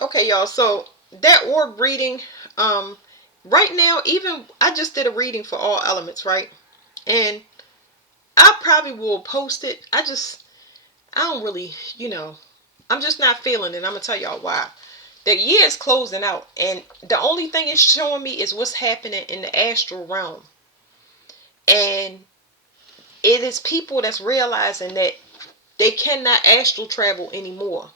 Okay, y'all. So that orb reading, right now, even I just did a reading for all elements, right? And I probably will post it. I don't really, I'm just not feeling it. I'm gonna tell y'all why. The year is closing out, and the only thing it's showing me is what's happening in the astral realm, and it is people that's realizing that they cannot astral travel anymore.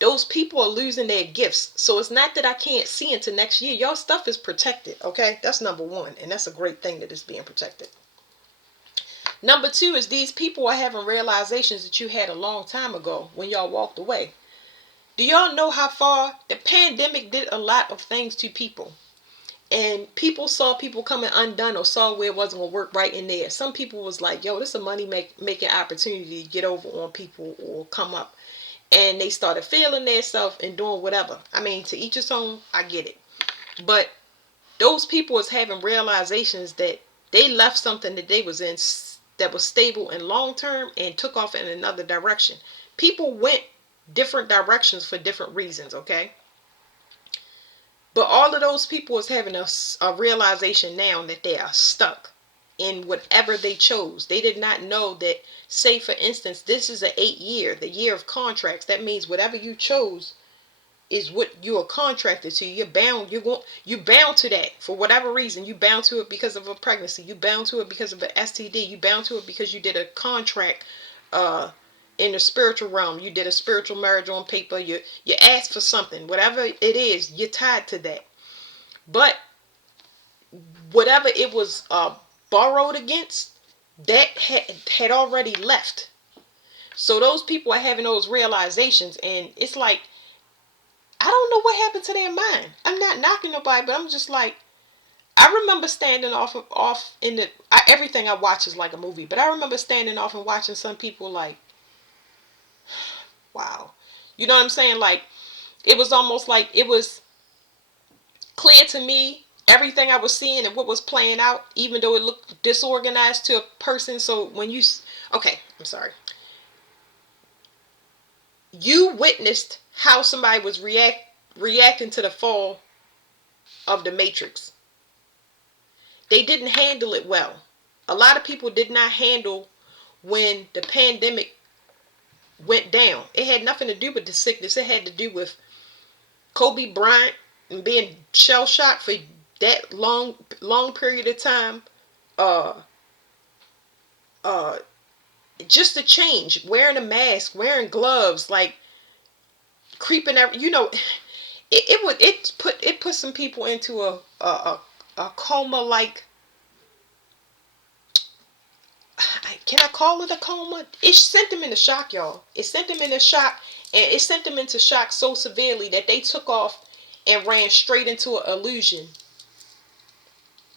Those people are losing their gifts. So it's not that I can't see into next year. Y'all stuff is protected, okay? That's number one, and that's a great thing that it's being protected. Number two is these people are having realizations that you had a long time ago when y'all walked away. Do y'all know how far the pandemic did a lot of things to people? And people saw people coming undone or saw where it wasn't going to work right in there. Some people was like, yo, this is a money making opportunity to get over on people or come up. And they started feeling their self and doing whatever. I mean, to each his own, I get it. But those people was having realizations that they left something that they was in that was stable and long term and took off in another direction. People went different directions for different reasons, okay? But all of those people is having a realization now that they are stuck in whatever they chose. They did not know that, say for instance, this is a 8 year, the year of contracts. That means whatever you chose is what you are contracted to. You're bound. You bound to that for whatever reason. You bound to it because of a pregnancy. You bound to it because of an STD. You bound to it because you did a contract uh in the spiritual realm. You did a spiritual marriage on paper. You asked for something. Whatever it is, you're tied to that. But whatever it was borrowed against, that had already left. So those people are having those realizations, and it's like, I don't know what happened to their mind. I'm not knocking nobody, but I'm just like, I remember standing off in the everything I watch is like a movie, but I remember standing off and watching some people like, wow, you know what I'm saying? Like it was almost like it was clear to me everything I was seeing and what was playing out, even though it looked disorganized to a person. So when you, okay, I'm sorry, you witnessed how somebody was reacting to the fall of the Matrix. They didn't handle it well. A lot of people did not handle when the pandemic went down. It had nothing to do with the sickness. It had to do with Kobe Bryant and being shell shocked for that long period of time. Uh, uh, just a change, wearing a mask, wearing gloves, like creeping. It put some people into a coma like. Can I call it a coma? It sent them into shock, y'all. It sent them into shock, and it sent them into shock so severely that they took off and ran straight into an illusion.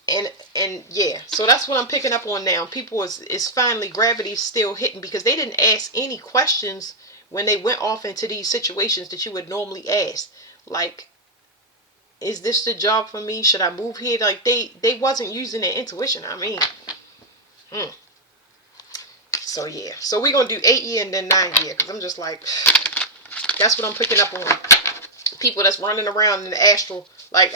And yeah, so that's what I'm picking up on now. People is finally gravity still hitting because they didn't ask any questions when they went off into these situations that you would normally ask. Like, is this the job for me? Should I move here? Like they wasn't using their intuition. I mean, hmm. So yeah, so we're gonna do 8 year and then 9 year because I'm just like, that's what I'm picking up on. People that's running around in the astral like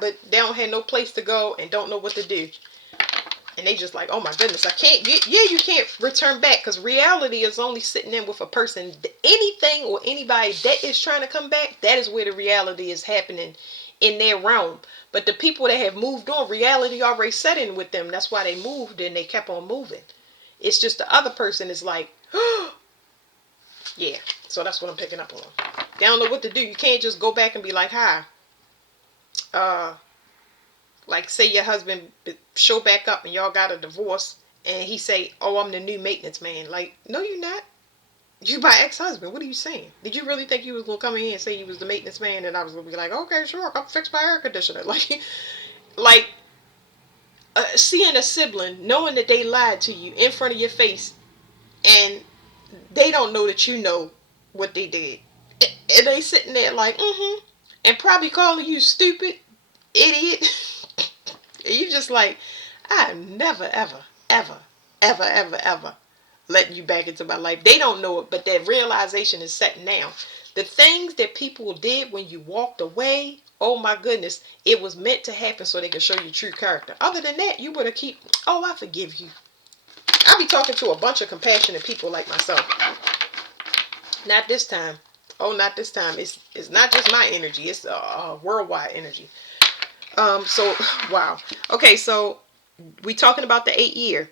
but they don't have no place to go and don't know what to do, and they just like, oh my goodness, I can't. Yeah, you can't return back because reality is only sitting in with a person. Anything or anybody that is trying to come back, that is where the reality is happening in their realm. But the people that have moved on, reality already set in with them. That's why they moved and they kept on moving. It's just the other person is like, yeah. So that's what I'm picking up on. They don't know what to do. You can't just go back and be like, hi. Uh, like say your husband show back up and y'all got a divorce, and he say, oh, I'm the new maintenance man. Like, no, you're not. You my ex-husband. What are you saying? Did you really think you was gonna come in here and say you was the maintenance man, and I was gonna be like, okay, sure, I'll fix my air conditioner? Like seeing a sibling, knowing that they lied to you in front of your face, and they don't know that you know what they did. And they sitting there like, mm-hmm, and probably calling you stupid, idiot. And you just like, I'm never, ever, ever, ever, ever, ever letting you back into my life. They don't know it, but that realization is set now. The things that people did when you walked away, oh my goodness, it was meant to happen so they could show you true character. Other than that, you would have keep, oh, I forgive you. I be talking to a bunch of compassionate people like myself. Not this time. Oh, not this time. It's not just my energy. It's a worldwide energy. So, wow. Okay, so we talking about the 8 year.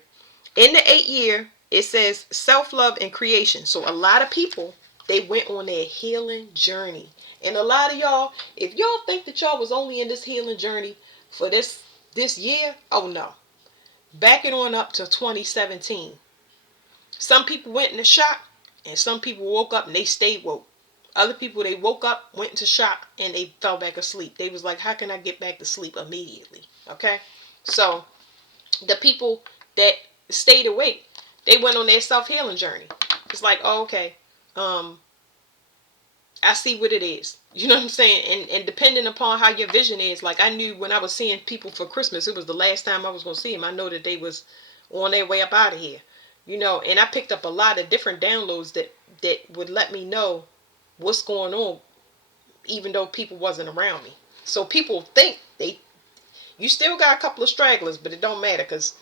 In the 8 year, it says self-love and creation. So a lot of people, they went on their healing journey. And a lot of y'all, if y'all think that y'all was only in this healing journey for this year, oh no. Back it on up to 2017. Some people went in the shock, and some people woke up and they stayed woke. Other people, they woke up, went into shock, and they fell back asleep. They was like, how can I get back to sleep immediately? Okay? So, the people that stayed awake, they went on their self-healing journey. It's like, oh, okay, I see what it is. You know what I'm saying? And depending upon how your vision is, like I knew when I was seeing people for Christmas, it was the last time I was going to see them. I know that they was on their way up out of here. You know, and I picked up a lot of different downloads that would let me know what's going on, even though people wasn't around me. So people think you still got a couple of stragglers, but it don't matter because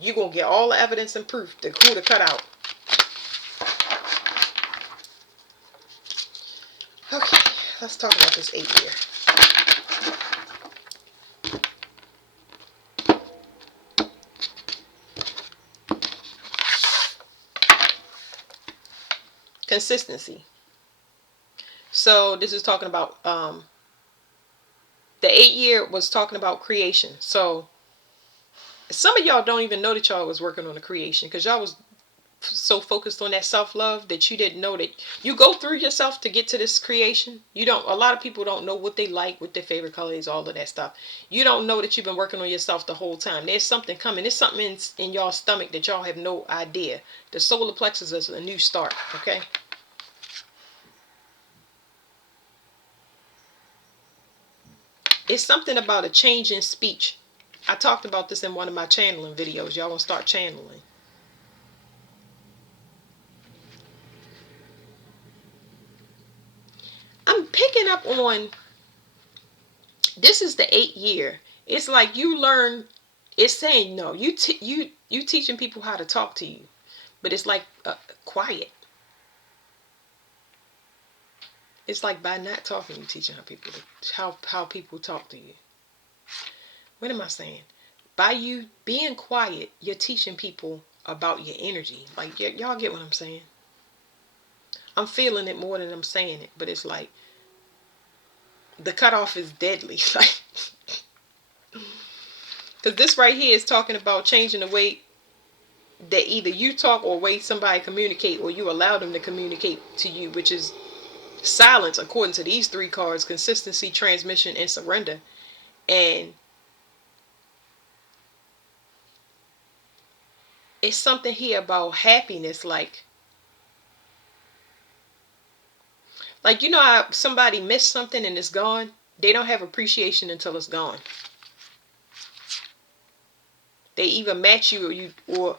you're going to get all the evidence and proof to who to cut out. Okay, let's talk about this 8 year. Consistency. So this is talking about the 8 year was talking about creation. So some of y'all don't even know that y'all was working on the creation because y'all was so focused on that self-love that you didn't know that you go through yourself to get to this creation. You don't, a lot of people don't know what they like, what their favorite color is, all of that stuff. You don't know that you've been working on yourself the whole time. There's something coming. There's something in y'all stomach that y'all have no idea. The solar plexus is a new start. Okay. It's something about a change in speech. I talked about this in one of my channeling videos. Y'all want to start channeling. I'm picking up on, this is the 8 year. It's like you learn, it's saying no. You teaching people how to talk to you, but it's like quiet. It's like by not talking, you teaching how people talk to you. What am I saying? By you being quiet, you're teaching people about your energy. Like y'all get what I'm saying? I'm feeling it more than I'm saying it, but it's like the cutoff is deadly. Like, because this right here is talking about changing the way that either you talk or way somebody communicate, or you allow them to communicate to you, which is silence according to these 3 cards: consistency, transmission, and surrender. And it's something here about happiness, like you know how somebody missed something and it's gone? They don't have appreciation until it's gone. They either match you or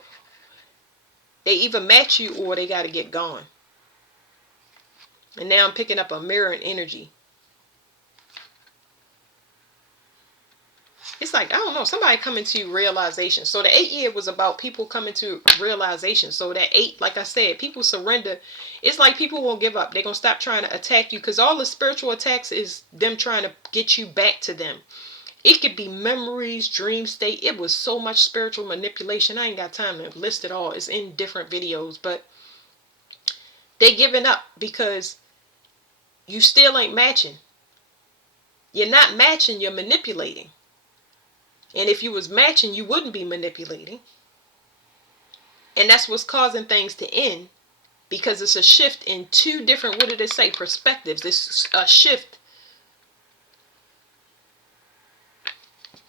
they got to get gone. And now I'm picking up a mirroring energy. It's like, I don't know, somebody coming to realization. So the 8 year was about people coming to realization. So that 8, like I said, people surrender. It's like people won't give up. They're going to stop trying to attack you, because all the spiritual attacks is them trying to get you back to them. It could be memories, dream state. It was so much spiritual manipulation. I ain't got time to list it all. It's in different videos, but they giving up because you still ain't matching. You're not matching, you're manipulating. And if you was matching, you wouldn't be manipulating. And that's what's causing things to end, because it's a shift in 2 different, what did it say, perspectives. It's a shift.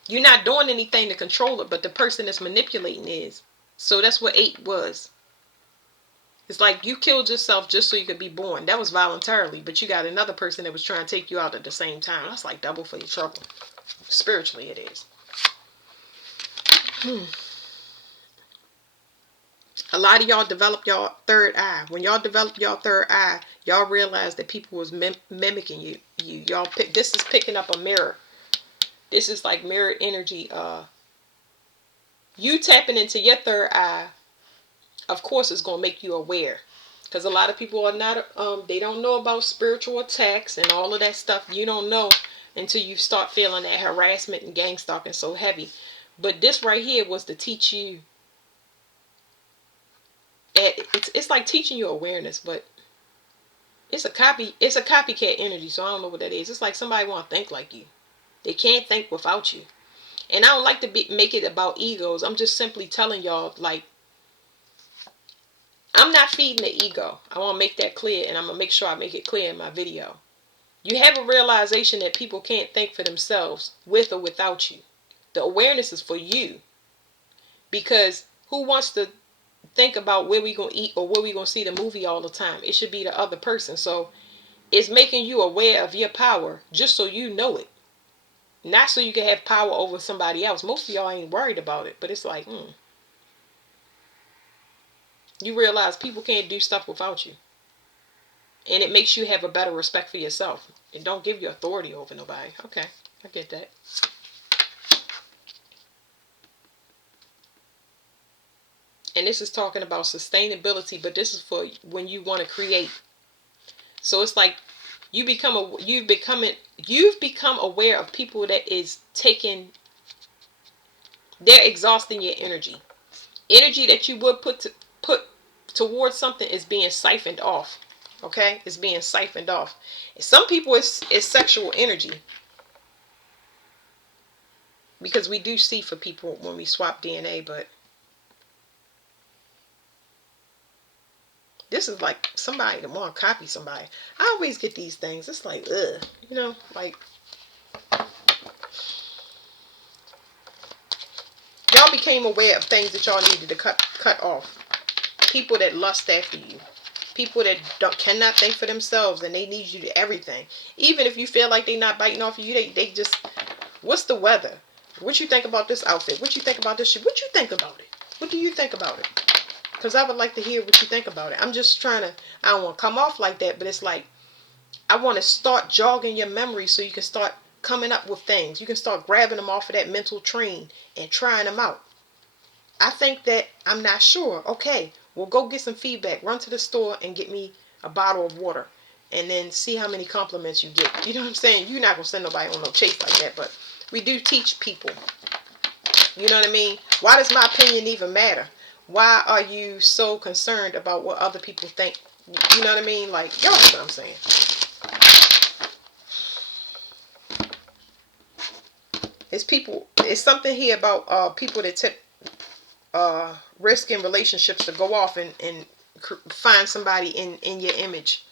You're not doing anything to control it, but the person that's manipulating is. So that's what 8 was. It's like you killed yourself just so you could be born. That was voluntarily, but you got another person that was trying to take you out at the same time. That's like double for your trouble. Spiritually, it is. A lot of y'all develop y'all third eye. When y'all develop y'all third eye, y'all realize that people was mimicking you. Y'all pick. This is picking up a mirror. This is like mirror energy. You tapping into your third eye, of course, is gonna make you aware. Because a lot of people are not. They don't know about spiritual attacks and all of that stuff. You don't know until you start feeling that harassment and gang stalking so heavy. But this right here was to teach you. It's like teaching you awareness, but it's a copycat energy, so I don't know what that is. It's like somebody want to think like you. They can't think without you. And I don't like to make it about egos. I'm just simply telling y'all, like, I'm not feeding the ego. I want to make that clear, and I'm going to make sure I make it clear in my video. You have a realization that people can't think for themselves with or without you. The awareness is for you. Because who wants to think about where we going to eat or where we going to see the movie all the time? It should be the other person. So it's making you aware of your power just so you know it. Not so you can have power over somebody else. Most of y'all ain't worried about it. But it's like, you realize people can't do stuff without you. And it makes you have a better respect for yourself. It don't give you authority over nobody. Okay, I get that. And this is talking about sustainability, but this is for when you want to create. So it's like you've become aware of people that is taking, they're exhausting your energy. Energy that you would put towards something is being siphoned off. Okay, it's being siphoned off. And some people it's sexual energy, because we do see for people when we swap DNA, but this is like somebody that want to copy somebody. I always get these things. It's like, ugh, like y'all became aware of things that y'all needed to cut off. People that lust after you. People that cannot think for themselves and they need you to everything. Even if you feel like they not biting off of you, they just, what's the weather? What you think about this outfit? What you think about this shit? What you think about it? What do you think about it? Because I would like to hear what you think about it. I'm just trying to, I don't want to come off like that, but it's like, I want to start jogging your memory so you can start coming up with things. You can start grabbing them off of that mental train and trying them out. I think that I'm not sure. Okay, well, go get some feedback. Run to the store and get me a bottle of water. And then see how many compliments you get. You know what I'm saying? You're not going to send nobody on no chase like that. But we do teach people. You know what I mean? Why does my opinion even matter? Why are you so concerned about what other people think? You know what I mean? Like, y'all know what I'm saying. It's something here about people that take risk in relationships to go off and find somebody in your image.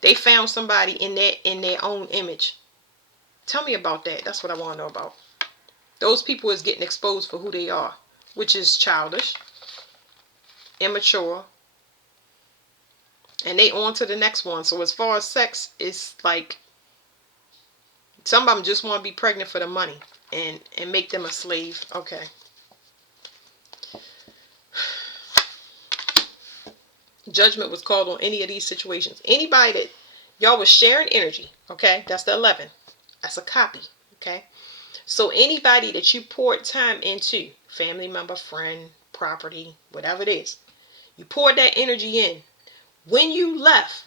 They found somebody in their own image. Tell me about that. That's what I want to know about. Those people is getting exposed for who they are, which is childish, immature, and they on to the next one. So as far as sex, it's like some of them just want to be pregnant for the money and make them a slave. Okay. Judgment was called on any of these situations. Anybody that y'all was sharing energy, okay? That's the 11. That's a copy, okay? So anybody that you poured time into, family member, friend, property, whatever it is, you poured that energy in. When you left,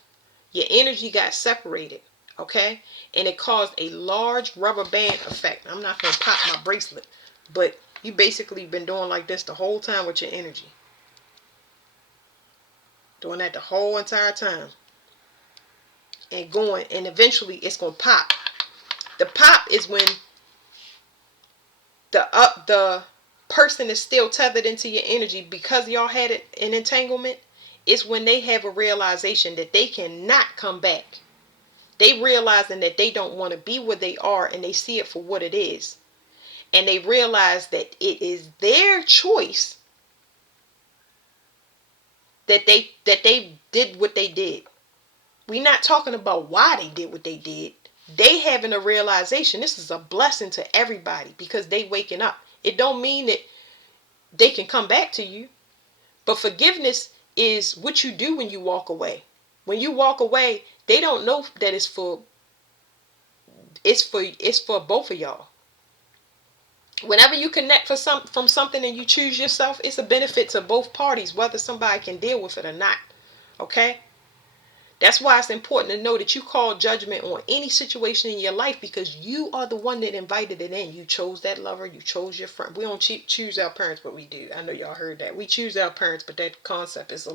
your energy got separated, okay? And it caused a large rubber band effect. I'm not going to pop my bracelet, but you basically been doing like this the whole time with your energy. Doing that the whole entire time. And going, and eventually it's going to pop. The pop is when the person is still tethered into your energy because y'all had an entanglement. It's when they have a realization that they cannot come back. They realizing that they don't want to be where they are and they see it for what it is. And they realize that it is their choice that they did what they did. We're not talking about why they did what they did. They having a realization. This is a blessing to everybody because they waking up. It don't mean that they can come back to you, But forgiveness is what you do when you walk away. When you walk away, they don't know that it's for both of y'all. Whenever you connect from something and you choose yourself, it's a benefit to both parties, whether somebody can deal with it or not. Okay? That's why it's important to know that you call judgment on any situation in your life, because you are the one that invited it in. You chose that lover. You chose your friend. We don't choose our parents, but we do. I know y'all heard that. We choose our parents, but that concept is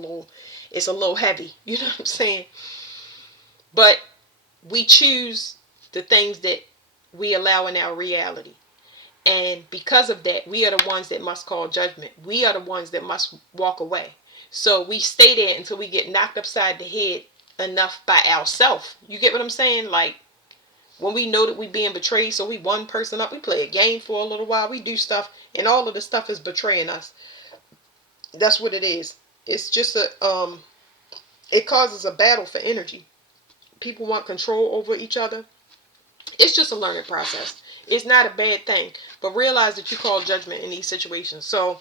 it's a little heavy. You know what I'm saying? But we choose the things that we allow in our reality. And because of that, we are the ones that must call judgment. We are the ones that must walk away. So we stay there until we get knocked upside the head enough by ourselves. You get what I'm saying? Like, when we know that we being betrayed, so we one person up, we play a game for a little while, we do stuff, and all of the stuff is betraying us. That's what it is. It's just it causes a battle for energy. People want control over each other. It's just a learning process. It's not a bad thing, but realize that you call judgment in these situations. So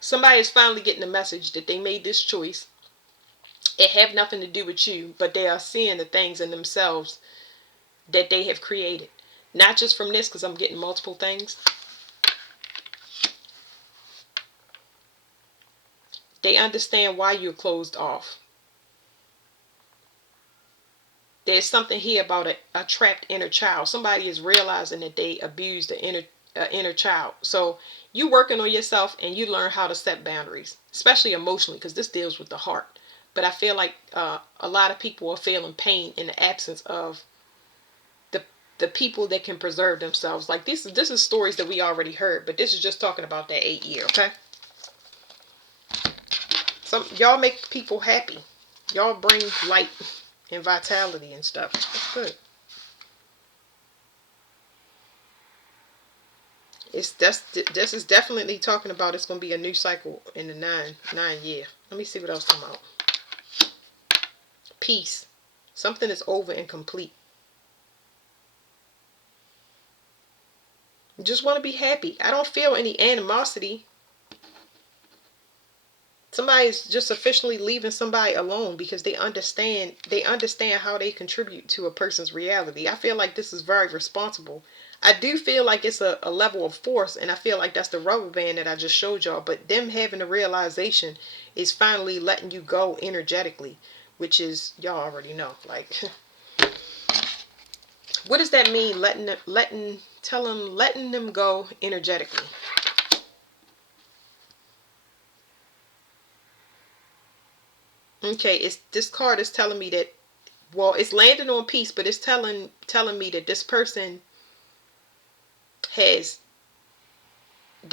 somebody is finally getting the message that they made this choice. It have nothing to do with you, but they are seeing the things in themselves that they have created. Not just from this, because I'm getting multiple things. They understand why you're closed off. There's something here about a trapped inner child. Somebody is realizing that they abused the inner child. So you working on yourself, and you learn how to set boundaries, especially emotionally, because this deals with the heart. But I feel like a lot of people are feeling pain in the absence of the people that can preserve themselves. Like, this is stories that we already heard, but this is just talking about that 8 year. Okay. Y'all make people happy. Y'all bring light and vitality and stuff. That's good. This is definitely talking about it's gonna be a new cycle in the nine year. Let me see what else come out. Peace. Something is over and complete. You just want to be happy. I don't feel any animosity. Somebody's just officially leaving somebody alone because they understand how they contribute to a person's reality. I feel like this is very responsible. I do feel like it's a level of force, and I feel like that's the rubber band that I just showed y'all. But them having the realization is finally letting you go energetically, which is, y'all already know. Like, what does that mean? Letting them go energetically. Okay, this card is telling me that, well, it's landing on peace, but it's telling me that this person they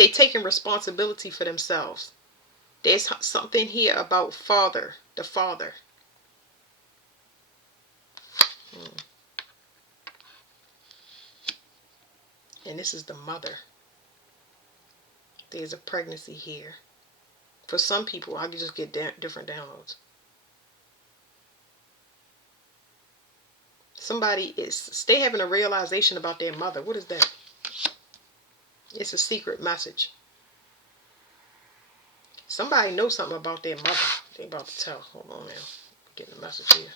taking responsibility for themselves. There's something here about the father. And this is the mother. There's a pregnancy here. For some people, I can just get different downloads. Somebody they having a realization about their mother. What is that? It's a secret message. Somebody knows something about their mother. They about to tell. Hold on now. I'm getting a message here.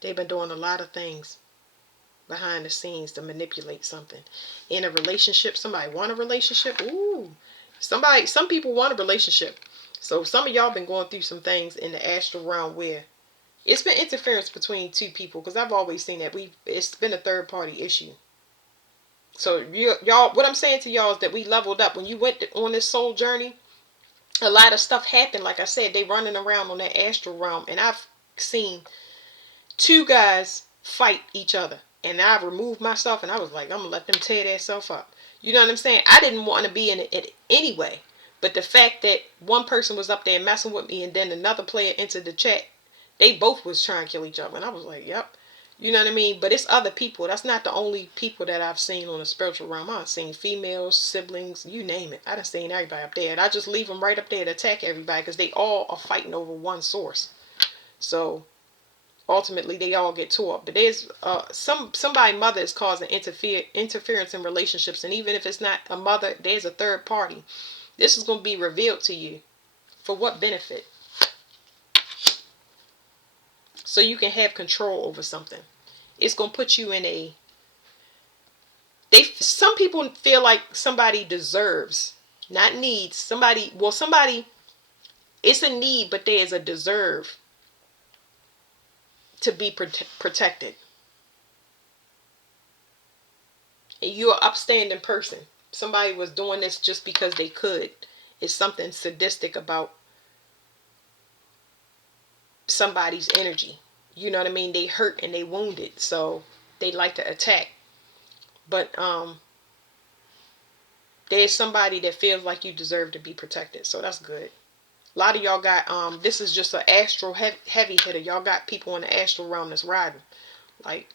They've been doing a lot of things behind the scenes to manipulate something. In a relationship, somebody want a relationship. Ooh. Some people want a relationship. So some of y'all been going through some things in the astral realm where it's been interference between two people, because I've always seen that it's been a third party issue. So y'all, what I'm saying to y'all is that we leveled up. When you went on this soul journey, a lot of stuff happened. Like I said, they running around on that astral realm, and I've seen two guys fight each other, and I removed myself, and I was like, I'm gonna let them tear themselves up. You know what I'm saying? I didn't want to be in it anyway, but the fact that one person was up there messing with me, and then another player entered the chat, they both was trying to kill each other, and I was like, yep. You know what I mean? But it's other people. That's not the only people that I've seen on the spiritual realm. I've seen females, siblings, you name it. I done seen everybody up there. And I just leave them right up there to attack everybody, because they all are fighting over one source. So ultimately they all get tore up. But there's somebody mother is causing interference in relationships. And even if it's not a mother, there's a third party. This is going to be revealed to you. For what benefit? So you can have control over something. It's going to put you in a... Some people feel like somebody deserves, not needs. Somebody, it's a need, but there is a deserve to be protected. And you're an upstanding person. Somebody was doing this just because they could. It's something sadistic about somebody's energy. You know what I mean? They hurt and they wounded, so they like to attack. But there's somebody that feels like you deserve to be protected, so that's good. A lot of y'all got this is just an astral heavy hitter. Y'all got people in the astral realm that's riding. Like,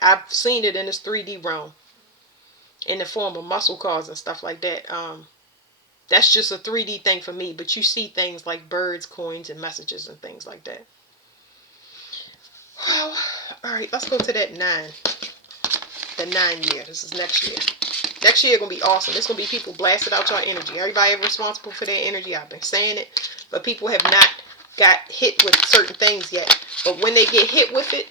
I've seen it in this 3D realm in the form of muscle cars and stuff like that. That's just a 3D thing for me, but you see things like birds, coins, and messages and things like that. Well, all right, let's go to that 9. The 9 year. This is next year. Next year gonna be awesome. There's gonna be people blasted out your energy. Everybody responsible for their energy. I've been saying it, but people have not got hit with certain things yet. But when they get hit with it,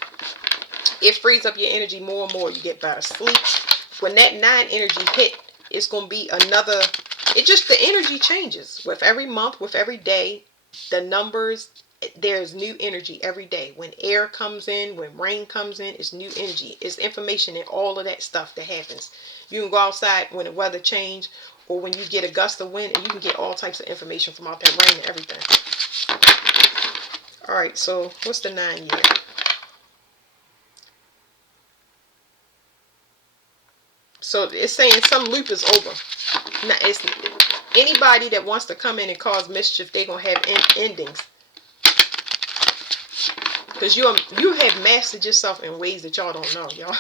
it frees up your energy more and more. You get better sleep. When that 9 energy hit, it's gonna be another. It just, the energy changes with every month, with every day. The numbers. There's new energy every day. When air comes in, when rain comes in, it's new energy. It's information and all of that stuff that happens. You can go outside when the weather change, or when you get a gust of wind, and you can get all types of information from out that rain and everything. All right, so what's the 9 year? So it's saying some loop is over. Now, it's anybody that wants to come in and cause mischief, they're gonna have endings. Because you have mastered yourself in ways that y'all don't know, y'all.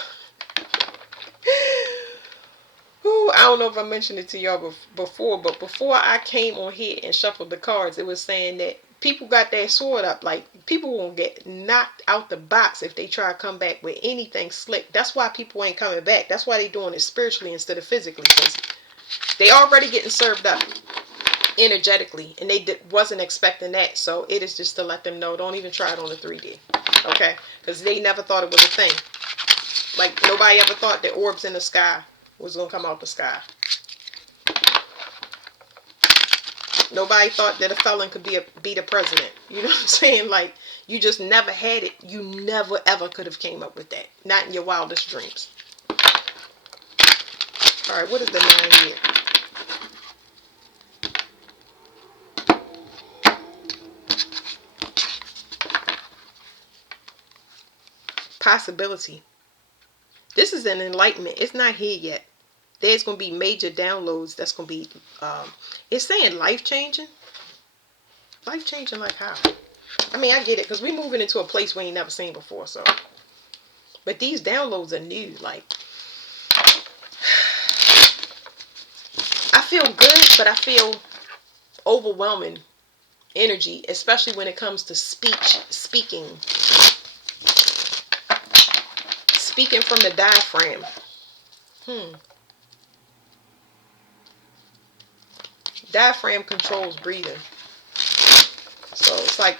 Ooh, I don't know if I mentioned it to y'all before, but before I came on here and shuffled the cards, it was saying that people got their sword up. Like, people won't get knocked out the box if they try to come back with anything slick. That's why people ain't coming back. That's why they doing it spiritually instead of physically. Because they already getting served up energetically, and they wasn't expecting that. So it is just to let them know, don't even try it on the 3D. Okay, because they never thought it was a thing. Like, nobody ever thought that orbs in the sky was gonna come out the sky. Nobody thought that a felon could be the president. You know what I'm saying? Like, you just never had it. You never ever could have came up with that. Not in your wildest dreams. All right, what is the 9 year? Possibility. This is an enlightenment. It's not here yet. There's going to be major downloads. That's going to be, it's saying life-changing. Life-changing like how? I mean, I get it, because we're moving into a place we ain't never seen before, so. But these downloads are new. Like, I feel good, but I feel overwhelming energy, especially when it comes to speaking from the diaphragm. Diaphragm controls breathing, so it's like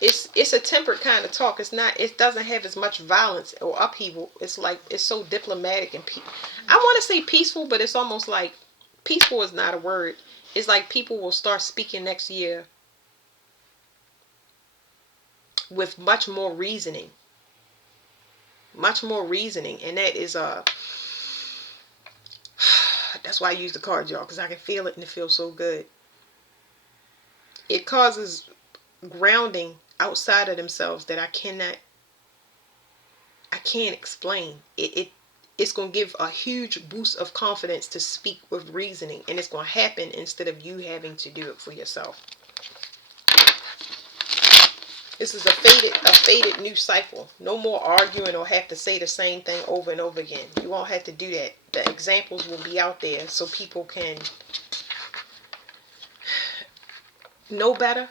it's a tempered kind of talk. It doesn't have as much violence or upheaval. It's like, it's so diplomatic and I want to say peaceful, but it's almost like peaceful is not a word. It's like people will start speaking next year with much more reasoning, and that is that's why I use the cards, y'all, because I can feel it and it feels so good. It causes grounding outside of themselves that I can't explain. It's going to give a huge boost of confidence to speak with reasoning, and it's going to happen instead of you having to do it for yourself. This is a faded new cycle. No more arguing or have to say the same thing over and over again. You won't have to do that. The examples will be out there so people can know better.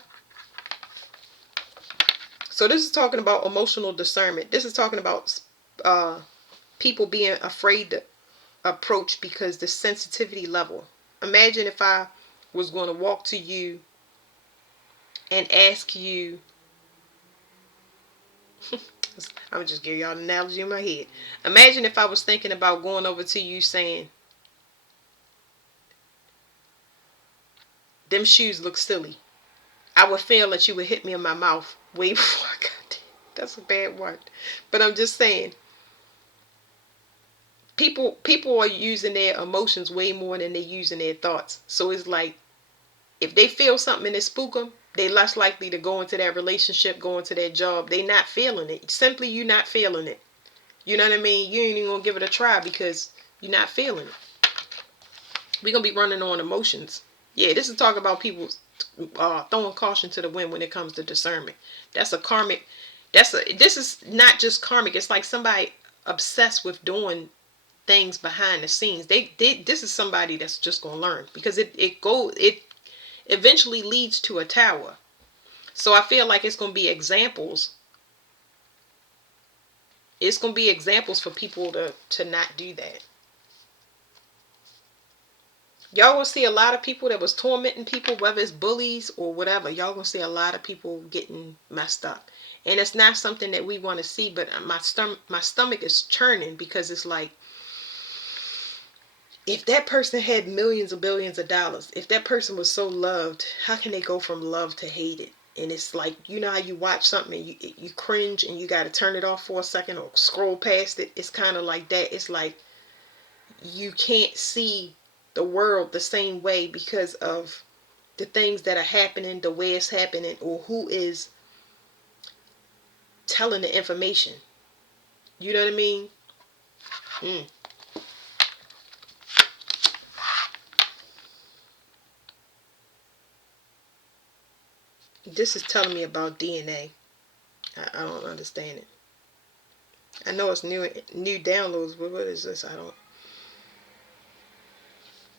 So this is talking about emotional discernment. This is talking about people being afraid approach because the sensitivity level. Imagine if I was going to walk to you and ask you, I'm gonna just give y'all an analogy in my head. Imagine if I was thinking about going over to you saying, them shoes look silly. I would feel that you would hit me in my mouth way before I got there. That's a bad word. But I'm just saying, people are using their emotions way more than they're using their thoughts. So it's like, if they feel something and it spook them, they less likely to go into that relationship, go into that job. They not feeling it. Simply, you not feeling it. You know what I mean? You ain't even gonna give it a try because you're not feeling it. We're gonna be running on emotions. Yeah, this is talking about people throwing caution to the wind when it comes to discernment. That's a karmic. This is not just karmic. It's like somebody obsessed with doing things behind the scenes. This is somebody that's just gonna learn because it eventually leads to a tower. So I feel like it's gonna be examples. It's gonna be examples for people to not do that. Y'all gonna see a lot of people that was tormenting people, whether it's bullies or whatever. Y'all gonna see a lot of people getting messed up, and it's not something that we want to see. But my stomach is churning because it's like, if that person had millions or billions of dollars, if that person was so loved, how can they go from love to hated? And it's like, you know how you watch something and you cringe and you got to turn it off for a second or scroll past it. It's kind of like that. It's like you can't see the world the same way because of the things that are happening, the way it's happening, or who is telling the information. You know what I mean? This is telling me about DNA. I don't understand it. I know it's new downloads, but what is this? I don't.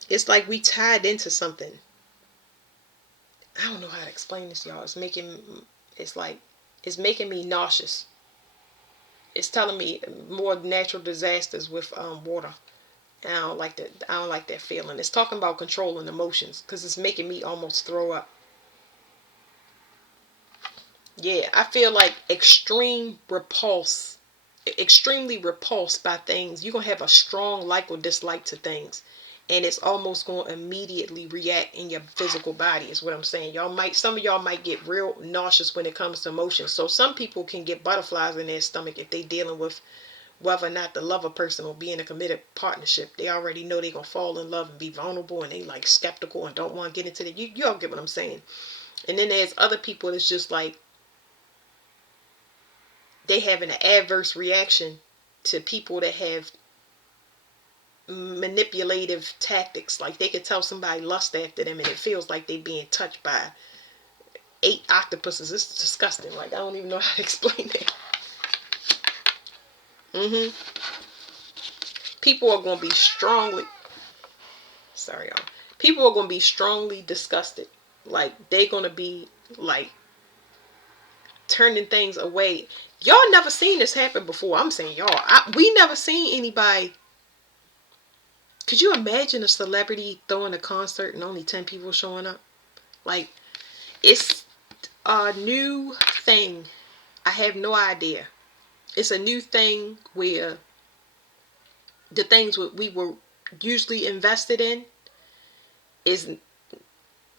It's like we tied into something. I don't know how to explain this, y'all. It's like, it's making me nauseous. It's telling me more natural disasters with water. And I don't like that. I don't like that feeling. It's talking about controlling emotions because it's making me almost throw up. Yeah, I feel like extremely repulsed by things. You're gonna have a strong like or dislike to things, and it's almost gonna immediately react in your physical body. Is what I'm saying. Some of y'all might get real nauseous when it comes to emotions. So some people can get butterflies in their stomach if they dealing with whether or not to love a person or be in a committed partnership. They already know they're gonna fall in love and be vulnerable, and they like skeptical and don't want to get into it. You all get what I'm saying. And then there's other people that's just like, they have an adverse reaction to people that have manipulative tactics. Like they could tell somebody lust after them and it feels like they being touched by 8 octopuses. It's disgusting. Like, I don't even know how to explain that. People are going to be sorry y'all, people are going to be strongly disgusted. Like, they're going to be like turning things away. Y'all never seen this happen before. I'm saying y'all, we never seen anybody. Could you imagine a celebrity throwing a concert and only 10 people showing up? Like, it's a new thing. I have no idea. It's a new thing where the things we were usually invested in is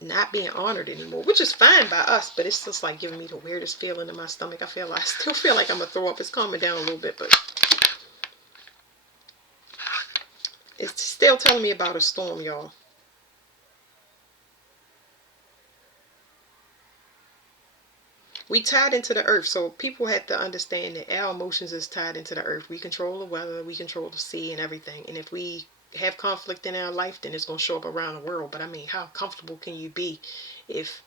not being honored anymore, which is fine by us, but it's just like giving me the weirdest feeling in my stomach. I still feel like I'm gonna throw up. It's calming down a little bit, but it's still telling me about a storm, y'all. We tied into the earth, so people have to understand that our emotions is tied into the earth. We control the weather, we control the sea and everything. And if we have conflict in our life, then it's gonna show up around the world. But I mean, how comfortable can you be if,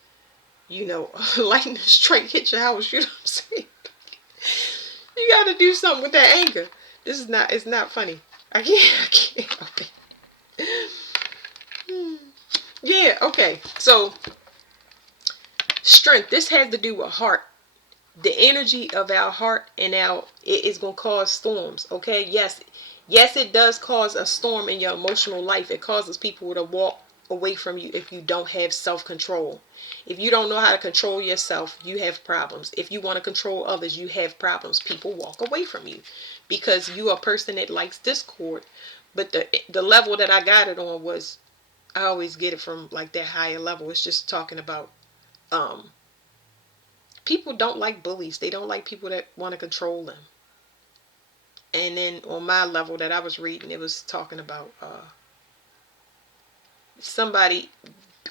you know, a lightning strike hit your house? You know what I'm saying? You got to do something with that anger. It's not funny. I can't help it. Yeah, okay. So, strength. This has to do with heart. the energy of our heart and it is going to cause storms. Okay, yes, it does cause a storm in your emotional life. It causes people to walk away from you if you don't have self-control. If you don't know how to control yourself, you have problems. If you want to control others, you have problems. People walk away from you because you are a person that likes discord. But the level that I got it on was, I always get it from like that higher level. It's just talking about people don't like bullies. They don't like people that want to control them. And then on my level that I was reading, it was talking about somebody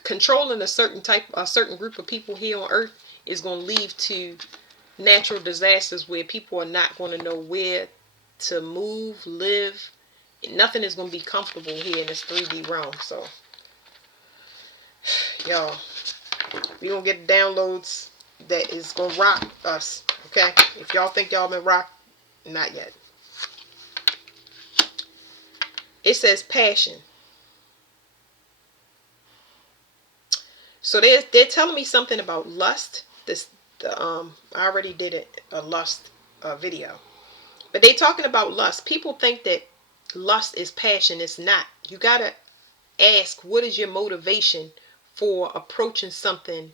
controlling a certain group of people here on Earth is going to lead to natural disasters where people are not going to know where to move, live. Nothing is going to be comfortable here in this 3D realm. So, y'all, we going to get downloads that is going to rock us. Okay? If y'all think y'all been rocked, not yet. It says passion. So they're telling me something about lust. I already did a lust video, but they talking about lust. People think that lust is passion. It's not. You gotta ask, what is your motivation for approaching something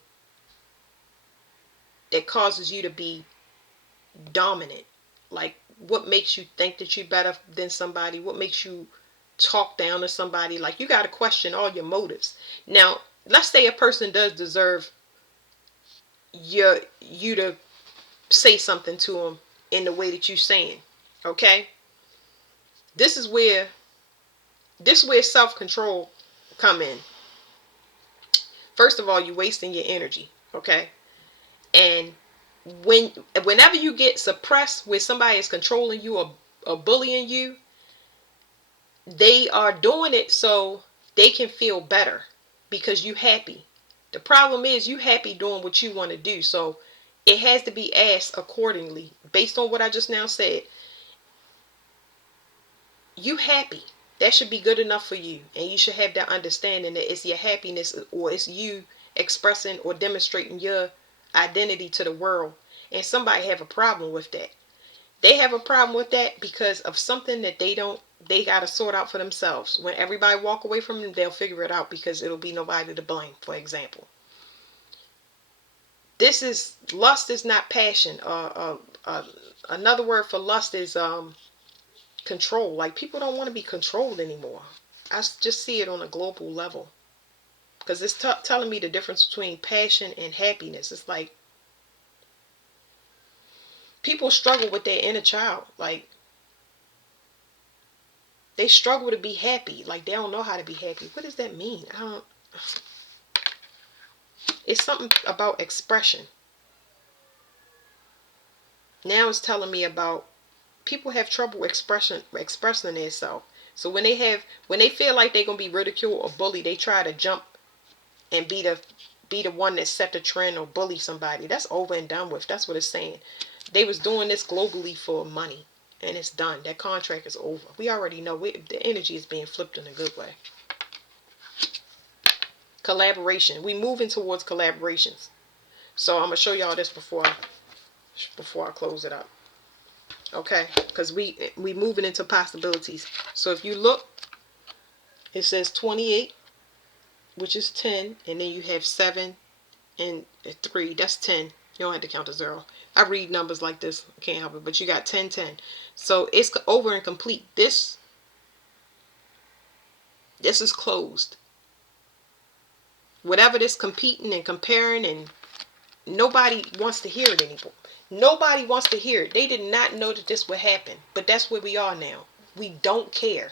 that causes you to be dominant? Like, what makes you think that you're better than somebody? What makes you talk down to somebody? Like, you gotta question all your motives. Now, let's say a person does deserve you to say something to them in the way that you're saying. Okay, this is where self-control come in. First of all, you're wasting your energy. Okay, and whenever you get suppressed, where somebody is controlling you or bullying you, they are doing it so they can feel better because you happy. The problem is you happy doing what you want to do. So it has to be asked accordingly based on what I just now said. You happy. That should be good enough for you. And you should have that understanding that it's your happiness or it's you expressing or demonstrating your identity to the world. And somebody have a problem with that. They have a problem with that because of something that they got to sort out for themselves. When everybody walk away from them, they'll figure it out because it'll be nobody to blame, for example. Lust is not passion. Another word for lust is control. Like, people don't want to be controlled anymore. I just see it on a global level because it's telling me the difference between passion and happiness. It's like people struggle with their inner child. Like, they struggle to be happy. Like, they don't know how to be happy. What does that mean? It's something about expression. Now it's telling me about people have trouble expressing themselves. So when they feel like they're gonna be ridiculed or bullied, they try to jump and be the one that set the trend or bully somebody. That's over and done with. That's what it's saying. They was doing this globally for money, and it's done. That contract is over. We already know the energy is being flipped in a good way. Collaboration. We moving towards collaborations. So I'm gonna show y'all this before I close it up. Okay, because we moving into possibilities. So if you look, it says 28, which is 10, and then you have 7 and 3. That's 10. You don't have to count to 0. I read numbers like this. I can't help it. But you got 10, 10. So it's over and complete. This is closed. Whatever this competing and comparing, and nobody wants to hear it anymore. Nobody wants to hear it. They did not know that this would happen. But that's where we are now. We don't care.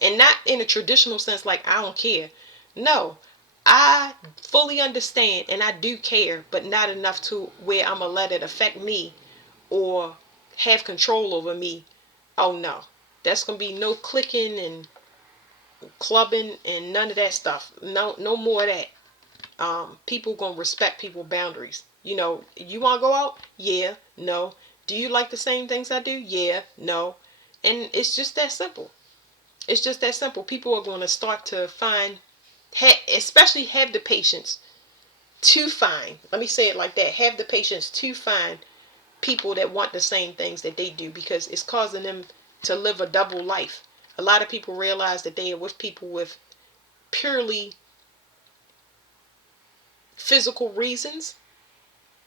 And not in a traditional sense like I don't care. No. I fully understand and I do care, but not enough to where I'm going to let it affect me or have control over me. Oh no. That's going to be no clicking and clubbing and none of that stuff. No more of that. People going to respect people's boundaries. You know, you want to go out? Yeah. No. Do you like the same things I do? Yeah. No. And it's just that simple. It's just that simple. People are going to start to especially have the patience to find, let me say it like that, have the patience to find people that want the same things that they do, because it's causing them to live a double life. A lot of people realize that they are with people with purely physical reasons,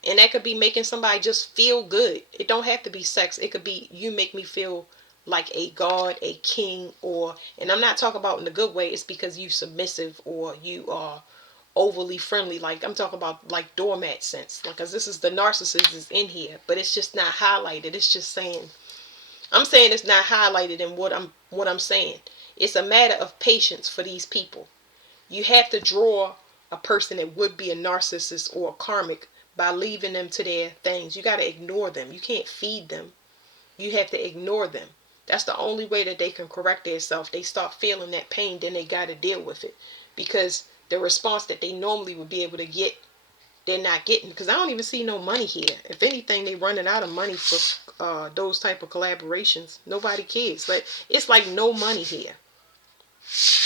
and that could be making somebody just feel good. It don't have to be sex. It could be, you make me feel like a god, a king, or, and I'm not talking about in the good way, it's because you submissive or you are overly friendly. Like, I'm talking about like doormat sense, like, because this is the narcissist is in here, but it's just not highlighted. It's just saying, I'm saying it's not highlighted in what I'm saying. It's a matter of patience for these people. You have to draw a person that would be a narcissist or a karmic by leaving them to their things. You got to ignore them. You can't feed them. You have to ignore them. That's the only way that they can correct themselves. They start feeling that pain, then they got to deal with it, because the response that they normally would be able to get, they're not getting. Because I don't even see no money here. If anything, they running out of money for those type of collaborations. Nobody cares. But it's like no money here.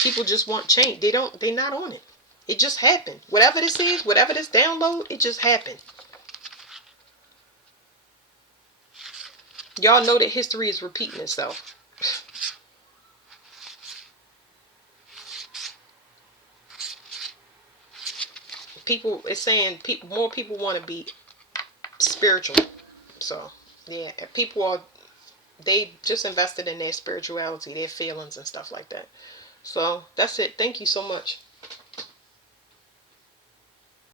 People just want change. They're not on it. It just happened. Whatever this is, whatever this download, it just happened. Y'all know that history is repeating itself. People, it's saying more people want to be spiritual. So, yeah, people are, they just invested in their spirituality, their feelings and stuff like that. So, that's it. Thank you so much.